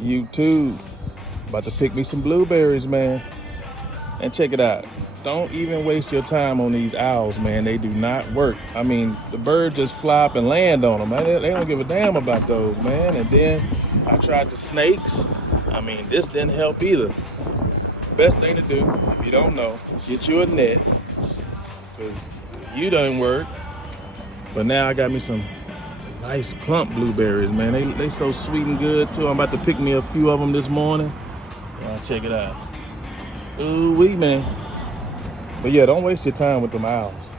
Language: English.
YouTube. About to pick me some blueberries, man. And check it out. Don't even waste your time on these owls, man. They do not work. I mean, the bird just fly up and land on them. They don't give a damn about those, man. And then I tried the snakes. I mean, this didn't help either. Best thing to do, if you don't know, get you a net. Because you doesn't work. But now I got me some nice plump blueberries, man. They so sweet and good, too. I'm about to pick me a few of them this morning. Check it out. Ooh wee, man. But yeah, don't waste your time with them owls.